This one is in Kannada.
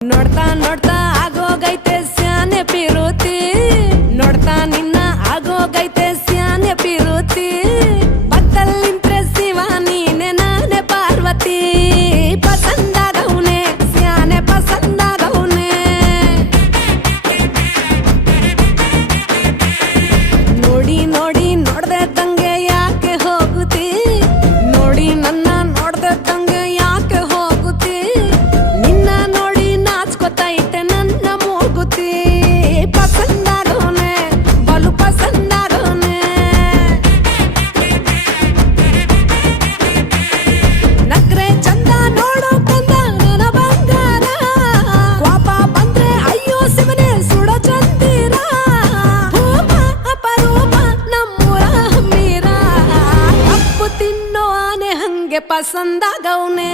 ನೋಡ್ತಾ ನೋಡ್ತಾ ಆಗೋಗೈತೆ ಸ್ಯಾನೆ ಪಿರುತಿ ನೋಡ್ತಾ ನಿನ್ನ ಆಗೋಗೈತೆ ಸ್ಯಾನೆ ಪಿರುತಿ ಪಕ್ಕದಲ್ಲಿಂತ್ರೆ ಶಿವ ನೀನೆ ನಾನೇ ಪಾರ್ವತಿ ಪಸಂದಾಗವ್ನೆ ಸ್ಯಾನೆ ಪಸಂದಾಗವ್ನೆ ನೋಡಿ ನೋಡಿ ನೋಡ್ದೆ ತಂಗೆ ಯಾಕೆ ಹೋಗುತ್ತಿ ನೋಡಿ ನನ್ನ ನೋಡ್ದೆ ತಂಗೆ ಯಾಕೆ ಹೋಗುತ್ತಿ ನಿನ್ನ ನೋಡಿ ನಾಚ್ಕೋತೈತೆ ನನ್ನ ಮೂಗುತಿ ಪಸಂದಾಗವ್ನೆ ಬಲು ಪಸಂದಾಗವ್ನೆ ನಕ್ರೆ ಚಂದ ನೋಡೋ ಕಂದ ನನ್ನ ಬಂಗಾರ ಕೋಪ ಬಂದ್ರೆ ಅಯ್ಯೋ ಶಿವನೇ ಸುಡೋ ಚಂದಿರ ಭೂಮ ಅಪರೂಪ ನಮ್ಮೂರ ಹಮ್ಮೀರ ಕಪ್ಪು ತಿನ್ನೋ ಆನೆ ಹಂಗೆ ಪಸಂದಾಗವ್ನೆ